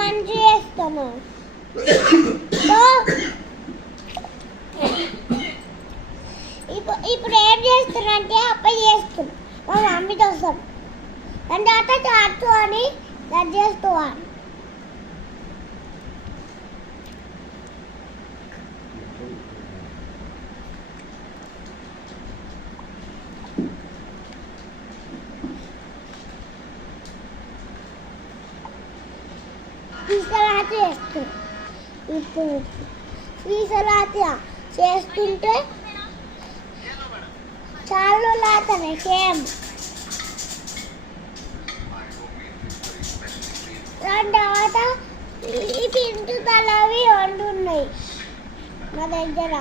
మంచిగా చేస్తాను. ఇప్పుడు ఏం చేస్తున్నంటే అప్ప చేస్తున్నా మా మమ్మీతో వస్తాం దాని తర్వాత చాటు అని అది చేస్తాను. ఇప్పుడు శ్రీసలాత చేస్తుంటే చాలా లాతనే సేమ్. దాని తర్వాత ఈ పింటు తలవి వండున్నాయి మా దగ్గర.